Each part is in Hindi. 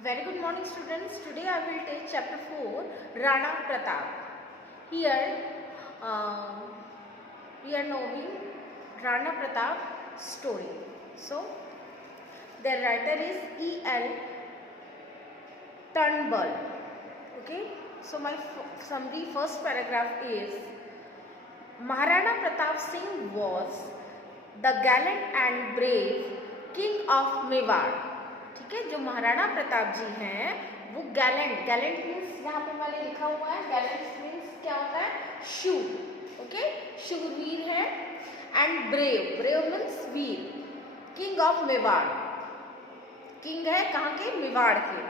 Very good morning, students. Today I will take chapter 4, Rana Pratap. Here we are knowing Rana Pratap story. So the writer is E.L. Turnbull. Okay. So my summary first paragraph is Maharana Pratap Singh was the gallant and brave king of Mewar. ठीक है, जो महाराणा प्रताप जी हैं वो गैलेंट मीन्स यहाँ पे मैंने लिखा हुआ है, गैलेंट मीन्स क्या होता है, शूर, ओके, शूरवीर है, एंड ब्रेव मीन्स वीर, किंग ऑफ मेवाड़, किंग है कहाँ के, मेवाड़ के.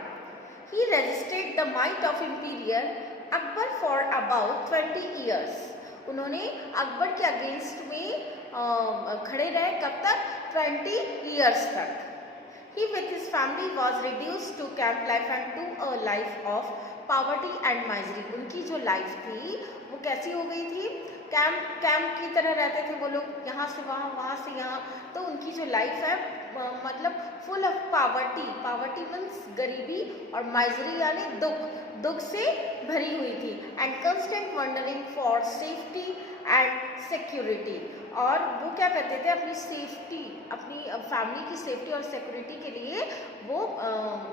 He resisted the might of imperial Akbar for about 20 years. उन्होंने अकबर के अगेंस्ट में खड़े रहे कब तक, 20 ईयर्स तक. He with his family was reduced to camp life and to a life of poverty and misery. उनकी जो लाइफ थी वो कैसी हो गई थी, कैंप की तरह रहते थे वो लोग, यहाँ से वहाँ, वहाँ से यहाँ. तो उनकी जो लाइफ है मतलब फुल ऑफ पावर्टी मीन्स गरीबी, और माइजरी यानी दुख से भरी हुई थी. And constant wandering for safety and security. और वो क्या करते थे, अपनी सेफ्टी, अपनी फैमिली की सेफ्टी और सिक्योरिटी के लिए वो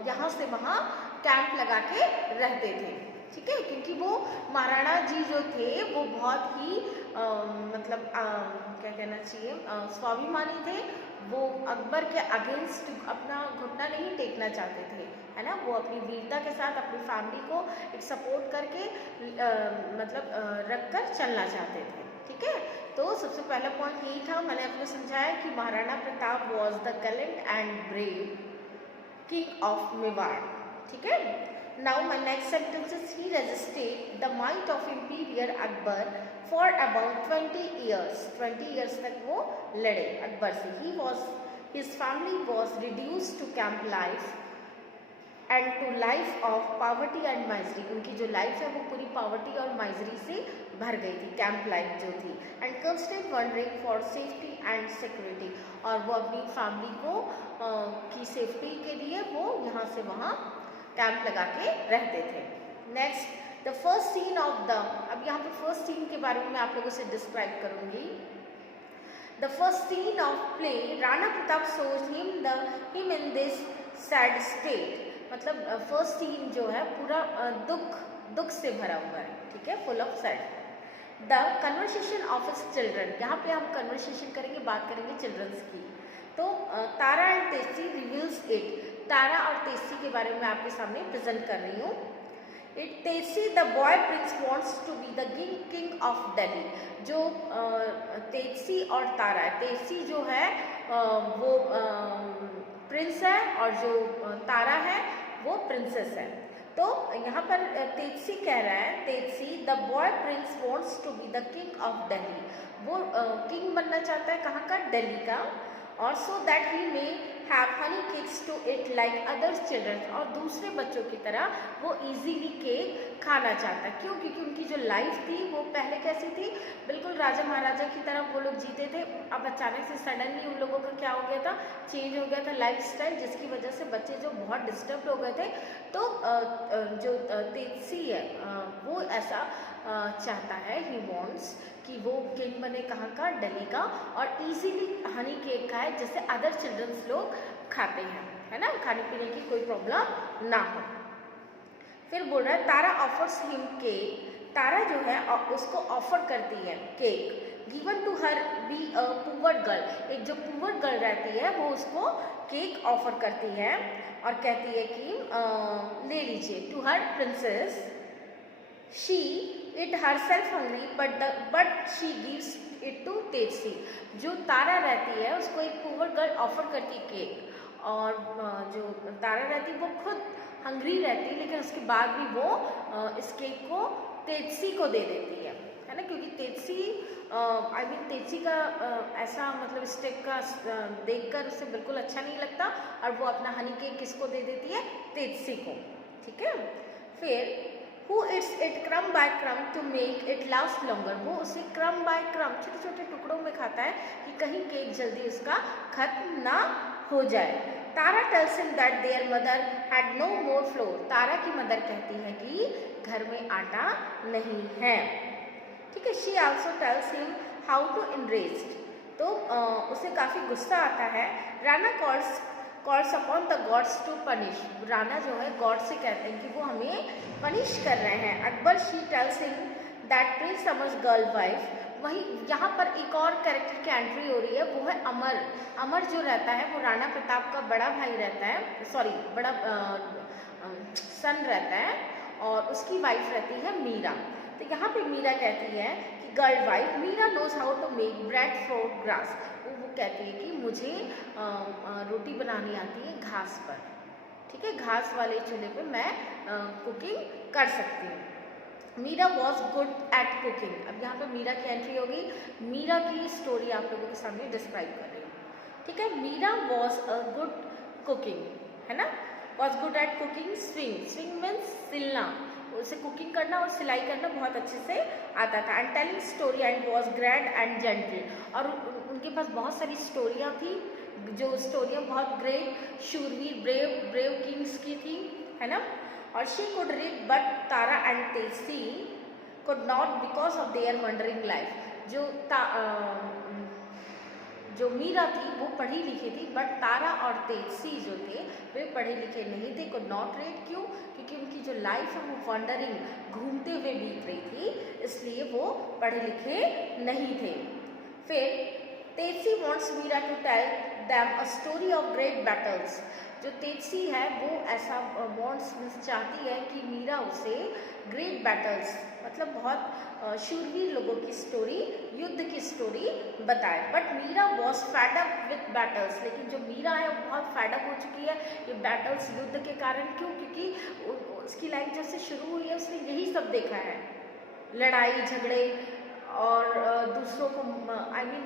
यहाँ से वहाँ कैंप लगा के रहते थे. ठीक है, क्योंकि वो महाराणा जी जो थे वो बहुत ही मतलब क्या कहना चाहिए, स्वाभिमानी थे. वो अकबर के अगेंस्ट अपना घुटना नहीं टेकना चाहते थे, है ना. वो अपनी वीरता के साथ अपनी फैमिली को एक सपोर्ट करके मतलब रख कर चलना चाहते थे. ठीक है, तो सबसे पहला पॉइंट यही था, मैंने आपको समझाया कि Maharana Pratap was the gallant and brave king of Mewar. ठीक है. Now my next sentence is he resisted the might of imperial Akbar for about 20 years तक वो लड़े अकबर से. His family was reduced to camp life and to life of poverty and misery. उनकी जो लाइफ है वो पूरी पावर्टी और माइजरी से भर गई थी, कैंप लाइफ जो थी. And constant wandering for safety and security. और वो अपनी फैमिली को की सेफ्टी के लिए वो यहाँ से वहाँ कैंप लगा के रहते थे. Next the first scene of the, अब यहाँ पे फर्स्ट सीन के बारे में मैं आप लोगों से डिस्क्राइब करूँगी. The first scene of play, Rana Pratap shows him in this sad state. मतलब फर्स्ट सीन जो है पूरा दुख से भरा हुआ है. ठीक है, full of sad. The conversation of his children, यहाँ पे हम कन्वर्सेशन करेंगे, बात करेंगे चिल्ड्रंस की. तो तारा एंड तेसी रिवील्स इट. तारा और तेसी के बारे में आपके सामने प्रेजेंट कर रही हूँ. इट तेसी the boy prince wants to be the king of Delhi. जो तेसी और तारा है, तेसी जो है वो प्रिंस है और जो तारा है वो प्रिंसेस है. तो यहाँ पर तेजसी कह रहा है, Tejsi the boy prince wants to be the king of Delhi. वो किंग बनना चाहता है कहाँ का, दिल्ली का. और so that he may have honey cakes to eat like other children. और दूसरे बच्चों की तरह वो इजीली केक खाना चाहता है. क्यों, क्योंकि उनकी जो लाइफ थी वो पहले कैसी थी, बिल्कुल राजा महाराजा की तरह वो लोग जीते थे. अब अचानक से सडनली उन लोगों का क्या हो गया था, चेंज हो गया था लाइफ स्टाइल, जिसकी वजह से बच्चे जो बहुत डिस्टर्ब हो गए थे. तो जो तेजसी है वो ऐसा चाहता है, ही वॉन्ट्स कि वो किंग बने कहाँ का, दिल्ली का, और इजीली हनी केक खाए जैसे अदर चिल्ड्रंस लोग खाते हैं, है ना, खाने पीने की कोई प्रॉब्लम ना हो. फिर बोल रहा है Tara offers him cake. Tara जो है उसको ऑफर करती है cake. Given to her by a poor girl. एक जो पुअर गर्ल रहती है वो उसको केक ऑफर करती है और कहती है कि ले लीजिए. To her princess she it herself hungry but she gives it to Tejsi. जो तारा रहती है उसको एक पुअर गर्ल ऑफर करती केक, और जो तारा रहती है वो खुद हंग्री रहती है, लेकिन उसके बाद भी वो इस केक को तेजसी को दे देती है ना. क्योंकि तेजसी तेजसी का ऐसा मतलब स्टेप का देखकर उसे बिल्कुल अच्छा नहीं लगता, और वो अपना हनी केक किसको दे देती है, तेजसी को. ठीक है. फिर who eats it crumb by crumb to make it last longer. वो उसे क्रम बाय क्रम छोटे छोटे टुकड़ों में खाता है कि कहीं केक जल्दी उसका खत्म ना हो जाए. Tara tells him that their mother had no more flour. Tara की मदर कहती है कि घर में आटा नहीं है। ठीक है। She also tells him how to interest. तो उसे काफ़ी गुस्सा आता है। Rana calls upon the gods to punish. Rana जो है गॉड से कहते हैं कि वो हमें पनिश कर रहे हैं। Akbar she tells him that Prince अमर्स girl wife. वहीं यहाँ पर एक और कैरेक्टर की एंट्री हो रही है, वो है अमर। अमर जो रहता है वो राणा प्रताप का बड़ा भाई रहता है, सॉरी बड़ा सन रहता है, और उसकी वाइफ रहती है मीरा। तो यहाँ पे मीरा कहती है कि girl wife Meera knows how to make bread from grass. वो कहती है कि मुझे रोटी बनानी आती है घास पर। ठीक है, घास वाले चूल्हे पे मैं कुकिंग कर सकती हूँ। Meera was good at cooking. अब यहाँ पे मीरा की एंट्री होगी। मीरा की स्टोरी आप लोगों के सामने डिस्क्राइब कर रही हूँ। ठीक है, Meera was a good cooking, है ना, was good at cooking. Sewing means सिलना, उसे कुकिंग करना और सिलाई करना बहुत अच्छे से आता था। And telling story and was grand and gentle. और उनके पास बहुत सारी स्टोरियाँ थी, जो स्टोरियाँ बहुत ग्रेट, शूरवीर, ब्रेव किंग्स की थी, है ना। और she could read but Tara and Tejsi could not because of their wandering life. जो मीरा थी वो पढ़ी लिखी थी, बट तारा और तेजसी जो थे वे पढ़े लिखे नहीं थे। कुड नॉट रीड, क्यों? क्योंकि उनकी जो लाइफ है वो वंडरिंग, घूमते हुए बीत रही थी, इसलिए वो पढ़े लिखे नहीं थे। फिर Tejsi wants Meera to tell them a story of great battles. जो तेजसी है वो ऐसा वॉन्ट्स चाहती है कि मीरा उसे ग्रेट बैटल्स, मतलब बहुत शूरवीर लोगों की स्टोरी, युद्ध की स्टोरी बताए। But Meera was fed up with battles. लेकिन जो मीरा है वो बहुत फैड अप हो चुकी है ये बैटल्स, युद्ध के कारण। क्यों? क्योंकि उसकी लाइफ जब से शुरू हुई है उसने यही सब देखा है, लड़ाई झगड़े और दूसरों को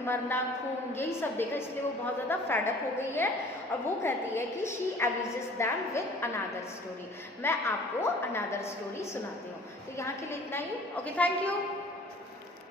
मरना, खून, यही सब देखा, इसलिए वो बहुत ज़्यादा फैडअप हो गई है। और वो कहती है कि she abuses them with another story. मैं आपको अनदर स्टोरी सुनाती हूँ। तो यहाँ के लिए इतना ही। Okay, thank you.